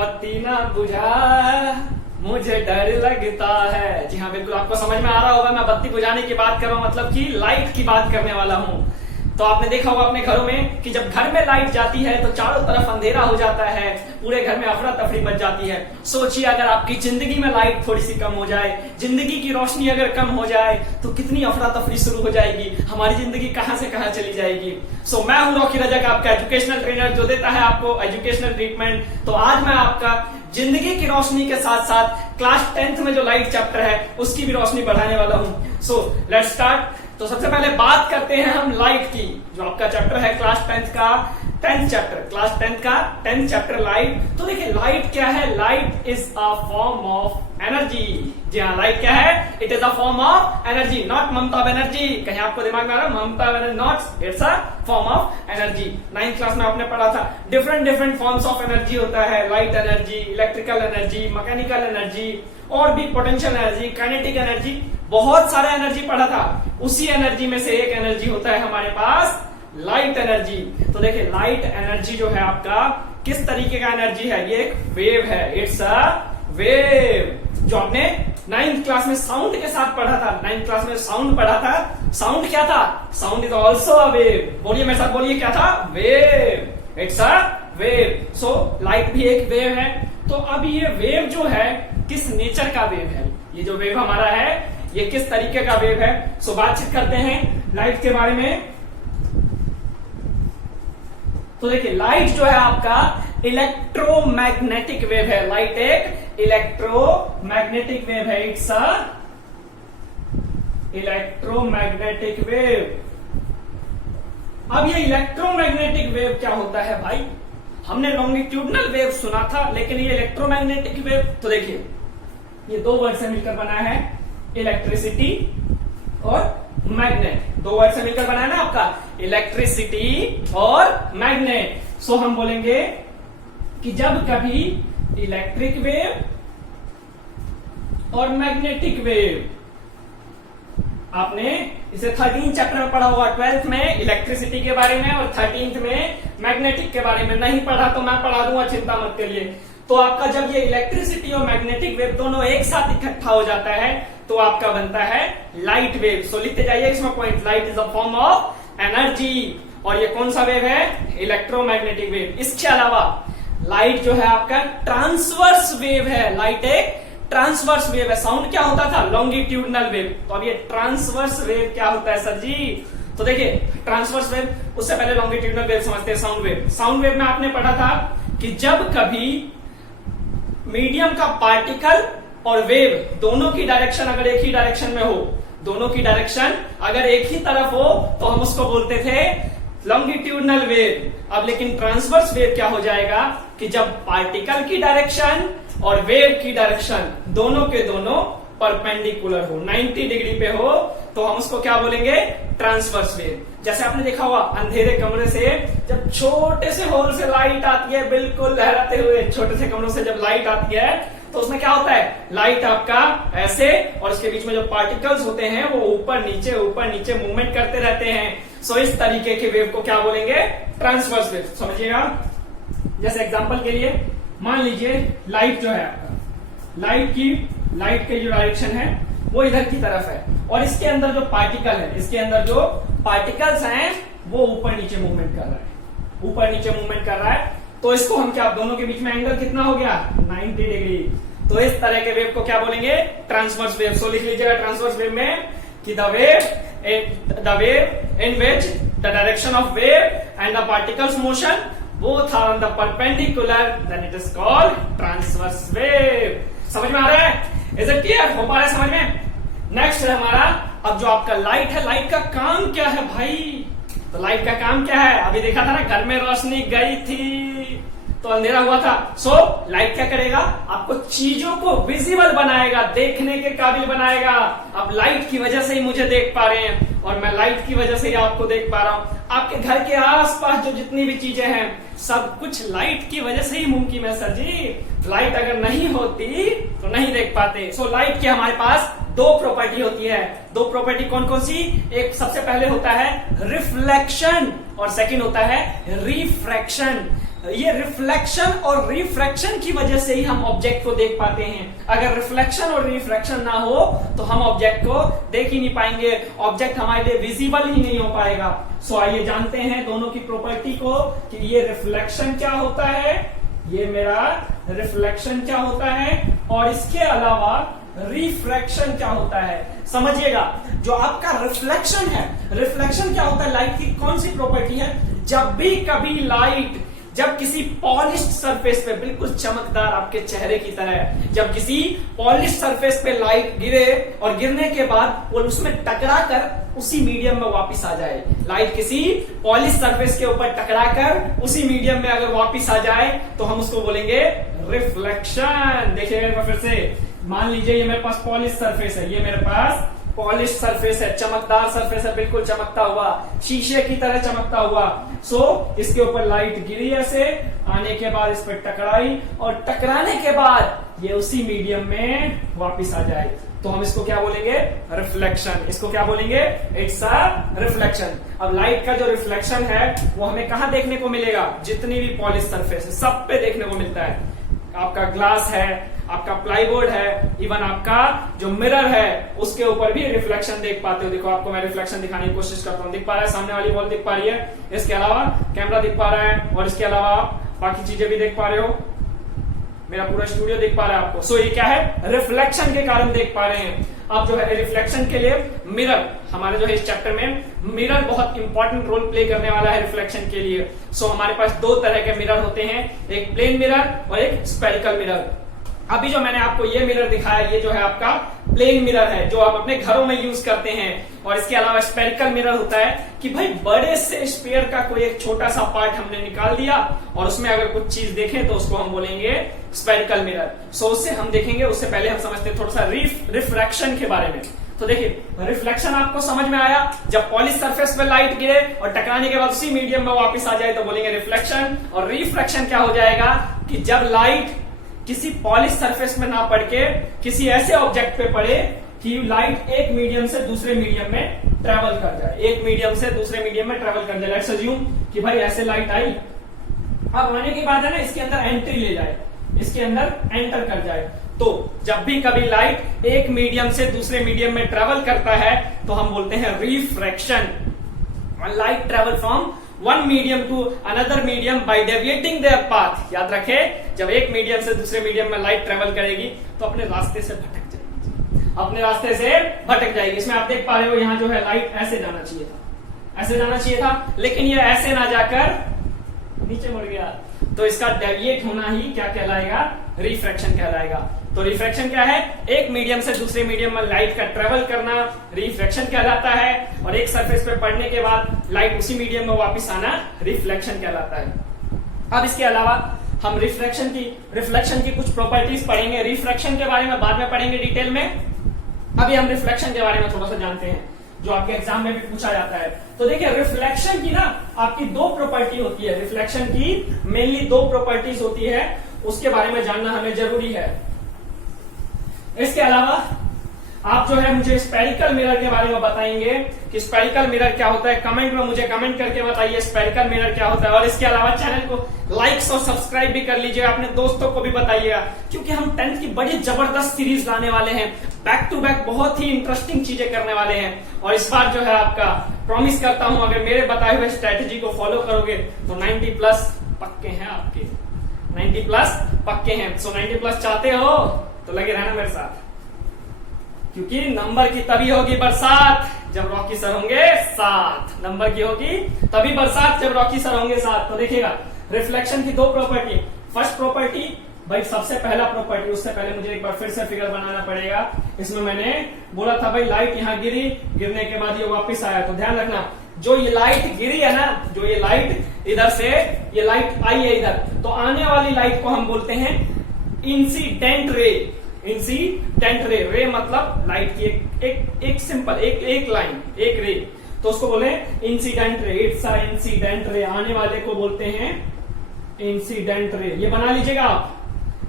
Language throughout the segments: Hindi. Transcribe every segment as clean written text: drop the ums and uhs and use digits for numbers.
बत्ती ना बुझा मुझे डर लगता है। जी हाँ, बिल्कुल आपको समझ में आ रहा होगा मैं बत्ती बुझाने की बात कर रहा हूँ, मतलब कि लाइट की बात करने वाला हूँ। तो आपने देखा होगा अपने घरों में कि जब घर में लाइट जाती है तो चारों तरफ अंधेरा हो जाता है, पूरे घर में अफरा तफरी मच जाती है। सोचिए अगर आपकी जिंदगी में लाइट थोड़ी सी कम हो जाए, जिंदगी की रोशनी अगर कम हो जाए तो कितनी अफरा तफरी शुरू हो जाएगी, हमारी जिंदगी कहां से कहां चली जाएगी। सो मैं हूं रॉकी रजक, आपका एजुकेशनल ट्रेनर जो देता है आपको एजुकेशनल ट्रीटमेंट। तो आज मैं आपका जिंदगी की रोशनी के साथ साथ क्लास 10th में जो लाइट चैप्टर है उसकी भी रोशनी बढ़ाने वाला हूं। So let's start. तो सबसे पहले बात करते हैं हम लाइट की, जो आपका चैप्टर है क्लास 10th का 10th चैप्टर, क्लास 10th का 10th चैप्टर लाइट। तो देखिए लाइट क्या है, light is a form of energy. जी हाँ, लाइट क्या है, it is a form of energy, not Mamata Banerjee. कहीं आपको दिमाग में आ रहा है Mamata Banerjee, not, it's a form of energy. 9th class में आपने पढ़ा था डिफरेंट फॉर्म्स ऑफ एनर्जी होता है, light energy, electrical energy, mechanical energy और भी पोटेंशियल एनर्जी, काइनेटिक एनर्जी, बहुत सारा एनर्जी पढ़ा था। उसी एनर्जी में से एक एनर्जी होता है हमारे पास लाइट एनर्जी। तो देखिए लाइट एनर्जी जो है आपका किस तरीके का एनर्जी है, ये एक वेव है, इट्स अ वेव। जो आपने 9th क्लास में साउंड के साथ पढ़ा था, 9th क्लास में साउंड पढ़ा था। साउंड क्या था, sound is also a wave. बोलिए मेरे साथ, बोलिए क्या था, wave, it's a wave. So light भी एक वेव है। तो अब ये वेव जो है किस नेचर का वेव है, ये जो वेव हमारा है ये किस तरीके का वेव है। सो बातचीत करते हैं लाइट के बारे में। तो देखिए लाइट जो है आपका इलेक्ट्रोमैग्नेटिक वेव है, लाइट एक इलेक्ट्रोमैग्नेटिक वेव है, इट्स अ इलेक्ट्रोमैग्नेटिक वेव। अब ये इलेक्ट्रोमैग्नेटिक वेव क्या होता है भाई, हमने लॉन्गिट्यूडनल वेव सुना था, लेकिन ये इलेक्ट्रोमैग्नेटिक वेव, तो देखिए ये दो वर्ड से मिलकर बना है, इलेक्ट्रिसिटी और मैग्नेट। दो वर्ड से मिलकर बना है ना आपका, इलेक्ट्रिसिटी और मैग्नेट। सो हम बोलेंगे कि जब कभी इलेक्ट्रिक वेव और मैग्नेटिक वेव, आपने इसे 13 चैप्टर में पढ़ा होगा, 12th में इलेक्ट्रिसिटी के बारे में और 13th में मैग्नेटिक के बारे में। नहीं पढ़ा तो मैं पढ़ा दूंगा, चिंता मत करिए। तो आपका जब ये इलेक्ट्रिसिटी और मैग्नेटिक वेव दोनों एक साथ इकट्ठा हो जाता है तो आपका बनता है लाइट वेव। सो लिखते जाइए इसमें point, light is a form of energy. और ये कौन सा वेव है, इलेक्ट्रोमैग्नेटिक वेव। इसके अलावा लाइट जो है आपका ट्रांसवर्स वेव है, लाइट एक ट्रांसवर्स वेव है। साउंड क्या होता था, लॉन्गिट्यूडनल वेव। तो अब ये ट्रांसवर्स वेव क्या होता है सर जी, तो देखिए ट्रांसवर्स वेव, उससे पहले लॉन्गिट्यूडनल वेव समझते हैं, साउंड वेव। साउंड वेव में आपने पढ़ा था कि जब कभी मीडियम का पार्टिकल और वेव दोनों की डायरेक्शन अगर एक ही डायरेक्शन में हो, दोनों की डायरेक्शन अगर एक ही तरफ हो तो हम उसको बोलते थे लॉन्गिट्यूडनल वेव। अब लेकिन ट्रांसवर्स वेव क्या हो जाएगा कि जब पार्टिकल की डायरेक्शन और वेव की डायरेक्शन दोनों के दोनों परपेंडिकुलर हो, 90 डिग्री पे हो, तो हम उसको क्या बोलेंगे, ट्रांसवर्स वेव। जैसे आपने देखा होगा अंधेरे कमरे से जब छोटे से होल से लाइट आती है, बिल्कुल लहराते हुए छोटे से कमरों से जब लाइट आती है तो उसमें क्या होता है, लाइट आपका ऐसे और उसके बीच में जो पार्टिकल्स होते हैं वो ऊपर नीचे मूवमेंट करते रहते हैं। सो इस तरीके के वेव को क्या बोलेंगे, ट्रांसवर्स वेव। समझिएगा, जैसे एग्जांपल के लिए मान लीजिए लाइट जो है आपका, लाइट के जो डायरेक्शन है वो इधर की तरफ है और इसके अंदर जो पार्टिकल है, इसके अंदर जो पार्टिकल्स हैं वो ऊपर नीचे मूवमेंट कर रहा है, तो इसको हम क्या, दोनों के बीच में एंगल कितना हो गया, 90 डिग्री। तो इस तरह के वेव को क्या बोलेंगे, ट्रांसवर्स वेव। सो लिख लीजिएगा ट्रांसवर्स वेव में कि the wave in which the direction of wave and the particles motion both are on the perpendicular, then it is called transverse wave। समझ में आ रहा है, इज इट क्लियर, हो पा रहा है समझ में। नेक्स्ट है हमारा, अब जो आपका लाइट है, लाइट का काम क्या है भाई, तो लाइट का काम क्या है, अभी देखा था ना, घर में रोशनी गई थी तो अंधेरा हुआ था। सो लाइट क्या करेगा, आपको चीजों को विजिबल बनाएगा, देखने के काबिल बनाएगा। अब लाइट की वजह से ही मुझे देख पा रहे हैं और मैं लाइट की वजह से ही आपको देख पा रहा हूं। आपके घर के आसपास जो जितनी भी चीजें हैं सब कुछ लाइट की वजह से ही मुमकिन है सर जी। लाइट अगर नहीं होती तो नहीं देख पाते। सो लाइट की हमारे पास दो प्रॉपर्टी होती है। दो प्रॉपर्टी कौन कौन सी, एक सबसे पहले होता है रिफ्लेक्शन और सेकंड होता है रिफ्रैक्शन। ये रिफ्लेक्शन और रिफ्रैक्शन की वजह से ही हम ऑब्जेक्ट को देख पाते हैं। अगर रिफ्लेक्शन और रिफ्रैक्शन ना हो तो हम ऑब्जेक्ट को देख ही नहीं पाएंगे, ऑब्जेक्ट हमारे लिए विजिबल ही नहीं हो पाएगा। सो आइए जानते हैं दोनों की प्रॉपर्टी को कि ये रिफ्लेक्शन क्या होता है, ये मेरा रिफ्लेक्शन क्या होता है, और इसके अलावा रिफ्रैक्शन क्या होता है। समझिएगा, जो आपका रिफ्लेक्शन है, रिफ्लेक्शन क्या होता है, लाइट की कौन सी प्रॉपर्टी है, जब भी कभी लाइट जब किसी पॉलिश्ड सरफेस पे, बिल्कुल चमकदार आपके चेहरे की तरह, जब किसी पॉलिश्ड सरफेस पे लाइट गिरे और गिरने के बाद वो उसमें टकरा कर उसी मीडियम में वापस आ जाए, लाइट किसी पॉलिश सरफेस के ऊपर टकरा कर उसी मीडियम में अगर वापस आ जाए तो हम उसको बोलेंगे रिफ्लेक्शन। देखिएगा फिर से, मान लीजिए ये मेरे पास पॉलिश सरफेस है, ये मेरे पास पॉलिश सरफेस है, चमकदार सरफेस है, बिल्कुल चमकता हुआ, शीशे की तरह चमकता हुआ। सो इसके ऊपर लाइट गिरी, ऐसे आने के बाद इस पर टकराई और टकराने के बाद ये उसी मीडियम में वापस आ जाए तो हम इसको क्या बोलेंगे, रिफ्लेक्शन। इसको क्या बोलेंगे, इट्स अ रिफ्लेक्शन। अब लाइट का जो रिफ्लेक्शन है वो हमें कहां देखने को मिलेगा, जितनी भी पॉलिश सरफेस है सब पे देखने को मिलता है। आपका ग्लास है, आपका प्लाईबोर्ड है, इवन आपका जो मिरर है उसके ऊपर भी रिफ्लेक्शन देख पाते हो। देखो आपको मैं रिफ्लेक्शन दिखाने की कोशिश करता हूँ, दिख पा रहा है, सामने वाली वॉल दिख पा रही है, इसके अलावा कैमरा दिख पा रहा है, और इसके अलावा बाकी चीजें भी देख पा रहे हो, मेरा पूरा स्टूडियो दिख पा रहा है आपको। सो ये क्या है, रिफ्लेक्शन के कारण देख पा रहे हैं। अब जो है रिफ्लेक्शन के लिए मिरर, हमारे जो है इस चैप्टर में मिरर बहुत इंपॉर्टेंट रोल प्ले करने वाला है रिफ्लेक्शन के लिए। सो हमारे पास दो तरह के मिरर होते हैं, एक प्लेन मिरर और एक स्फेरिकल मिरर। अभी जो मैंने आपको ये मिरर दिखाया, ये जो है आपका प्लेन मिरर है जो आप अपने घरों में यूज करते हैं। और इसके अलावा स्फेरिकल मिरर होता है कि भाई बड़े से स्फीयर का कोई एक छोटा सा पार्ट हमने निकाल दिया और उसमें अगर कुछ चीज देखें तो उसको हम बोलेंगे स्फेरिकल मिरर। सो उससे हम देखेंगे, उससे पहले हम समझते हैं थोड़ा सा रिफ्रैक्शन के बारे में। तो देखिए, रिफ्लेक्शन आपको समझ में आया, जब पॉलिश सरफेस पे लाइट गिरे और टकराने के बाद उसी मीडियम में वापस आ जाए तो बोलेंगे रिफ्लेक्शन। और रिफ्रैक्शन क्या हो जाएगा कि जब लाइट किसी पॉलिश सरफेस में ना पड़ के किसी ऐसे ऑब्जेक्ट पे पड़े कि लाइट एक मीडियम से दूसरे मीडियम में ट्रेवल कर जाए, एक मीडियम से दूसरे मीडियम में ट्रेवल कर जाए। लेट्स अज्यूम कि भाई ऐसे लाइट आई, अब आने के बाद है ना इसके अंदर एंट्री ले जाए, इसके अंदर एंटर कर जाए। तो जब भी कभी लाइट एक मीडियम से दूसरे मीडियम में ट्रेवल करता है तो हम बोलते हैं refraction. Light travel from one medium to another medium by deviating their path. याद रखे, जब एक मीडियम से दूसरे मीडियम में लाइट ट्रेवल करेगी तो अपने रास्ते से भटक जाएगी, अपने रास्ते से भटक जाएगी। इसमें आप देख पा रहे हो यहाँ जो है लाइट ऐसे जाना चाहिए था, ऐसे जाना चाहिए था, लेकिन ये ऐसे ना जाकर नीचे मुड़ गया, तो इसका डेविएट होना ही क्या कहलाएगा, रिफ्रैक्शन कहलाएगा। तो रिफ्रैक्शन क्या है, एक मीडियम से दूसरे मीडियम में लाइट का ट्रेवल करना रिफ्रैक्शन कहलाता है, और एक सरफेस पे पड़ने के बाद लाइट उसी मीडियम में वापस आना रिफ्लेक्शन कहलाता है। अब इसके अलावा हम रिफ्लेक्शन की कुछ प्रॉपर्टीज पढ़ेंगे, रिफ्रैक्शन के बारे में बाद में पढ़ेंगे डिटेल में। अभी हम रिफ्लेक्शन के बारे में थोड़ा सा जानते हैं जो आपके एग्जाम में भी पूछा जाता है। तो देखिए, रिफ्लेक्शन की ना आपकी दो प्रॉपर्टी होती है, रिफ्लेक्शन की मेनली दो प्रॉपर्टीज होती है, उसके बारे में जानना हमें जरूरी है। इसके अलावा आप जो है मुझे स्फेरिकल मिरर के बारे में बताएंगे कि स्फेरिकल मिरर क्या होता है, कमेंट में मुझे कमेंट करके बताइए स्फेरिकल मिरर क्या होता है। और इसके अलावा चैनल को लाइक्स और सब्सक्राइब भी कर लीजिएगा, अपने दोस्तों को भी बताइएगा, क्योंकि हम 10th की बड़ी जबरदस्त सीरीज लाने वाले हैं, बैक टू बैक बहुत ही इंटरेस्टिंग चीजें करने वाले हैं। और इस बार जो है आपका प्रॉमिस करता हूं, अगर मेरे बताए हुए स्ट्रेटेजी को फॉलो करोगे तो 90+ पक्के हैं आपके, 90+ पक्के हैं। सो 90+ चाहते हो तो लगे रहना मेरे साथ, क्योंकि नंबर की तभी होगी बरसात जब रॉकी सर होंगे साथ, नंबर की होगी तभी बरसात जब रॉकी सर होंगे साथ। तो देखिएगा, रिफ्लेक्शन की दो प्रॉपर्टी, फर्स्ट प्रॉपर्टी भाई सबसे पहला प्रॉपर्टी, उससे पहले मुझे एक बार फिर से फिगर बनाना पड़ेगा। इसमें मैंने बोला था भाई लाइट यहाँ गिरी, गिरने के बाद ये वापस आया, तो ध्यान रखना जो ये लाइट गिरी है ना, जो ये लाइट इधर से ये लाइट आई है इधर, तो आने वाली लाइट को हम बोलते हैं इंसिडेंट रे। इंसिडेंट रे, रे मतलब लाइट की एक सिंपल एक लाइन, एक रे, तो उसको बोले incident ray. It's a incident ray, आने वाले को बोलते हैं इंसिडेंट रे, ये बना लीजिएगा आप।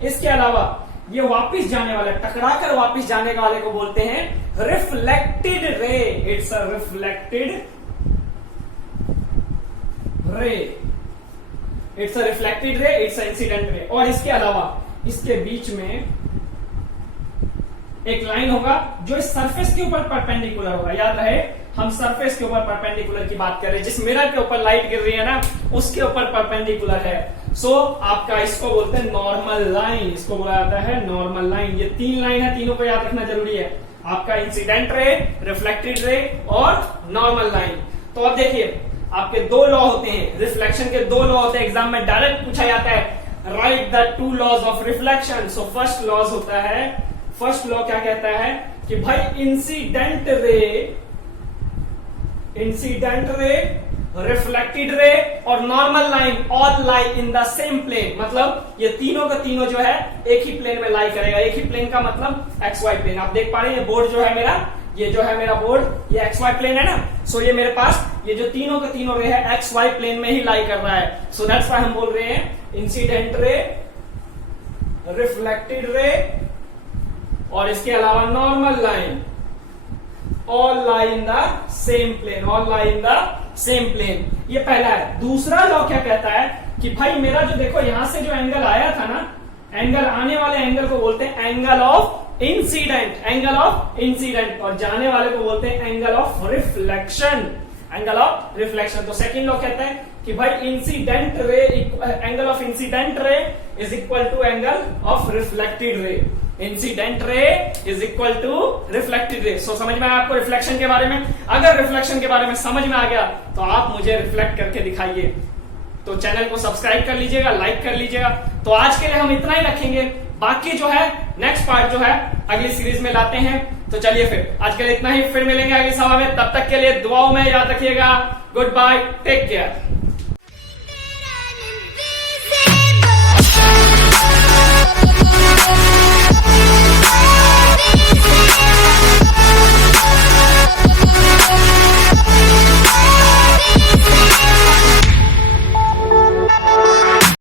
इसके अलावा ये वापस जाने वाला, टकरा कर वापस जाने वाले को बोलते हैं reflected ray. It's a reflected ray. It's a reflected ray, it's a incident ray. और इसके अलावा इसके बीच में एक लाइन होगा जो इस सरफेस के ऊपर परपेंडिकुलर होगा। याद रहे हम सरफेस के ऊपर परपेंडिकुलर की बात कर रहे हैं, जिस मिरर के ऊपर लाइट गिर रही है ना उसके ऊपर परपेंडिकुलर है। सो आपका इसको बोलते हैं नॉर्मल लाइन, इसको बोला जाता है नॉर्मल लाइन। ये 3 लाइन है, तीनों को याद रखना जरूरी है, आपका इंसिडेंट रे, रिफ्लेक्टेड रे और नॉर्मल लाइन। तो अब देखिए आपके 2 लॉ होते हैं, रिफ्लेक्शन के 2 लॉ होते हैं, एग्जाम में डायरेक्ट पूछा जाता है write the 2 laws of reflection. So first laws होता है, फर्स्ट लॉ क्या कहता है कि भाई इंसिडेंट रे, रिफ्लेक्टेड रे और normal line all lie in the same plane. मतलब ये तीनों का तीनों जो है एक ही प्लेन में लाई करेगा। एक ही प्लेन का मतलब एक्स वाई प्लेन। आप देख पा रहे हैं ये बोर्ड जो है मेरा, ये जो है मेरा बोर्ड, ये एक्स वाई प्लेन है ना। सो ये मेरे पास ये जो तीनों का तीनों रे है एक्स वाई प्लेन में ही लाई कर रहा है। सो दैट्स व्हाई हम बोल रहे हैं इंसिडेंट रे, रिफ्लेक्टेड रे और इसके अलावा normal line all lie in the same plane, all lie in the same plane. ये पहला है। दूसरा लॉ क्या कहता है कि भाई मेरा जो देखो यहां से जो एंगल आया था ना, एंगल आने वाले एंगल को बोलते हैं angle of incident, angle of incident, और जाने वाले को बोलते हैं angle of reflection, angle of reflection. तो सेकंड लॉ कहता है कि भाई incident ray, angle of incident ray is equal to angle of reflected ray. Incident ray is equal to reflected ray. So समझ में आया आपको रिफ्लेक्शन के बारे में? अगर रिफ्लेक्शन के बारे में समझ में आ गया तो आप मुझे रिफ्लेक्ट करके दिखाइए। तो चैनल को सब्सक्राइब कर लीजिएगा, लाइक कर लीजिएगा। तो आज के लिए हम इतना ही रखेंगे, बाकी जो है नेक्स्ट पार्ट जो है अगली सीरीज में लाते हैं। तो चलिए फिर आज के लिए इतना ही, फिर मिलेंगे अगली सभा में। तब तक के लिए दुआओं में याद रखिएगा। Goodbye, take care.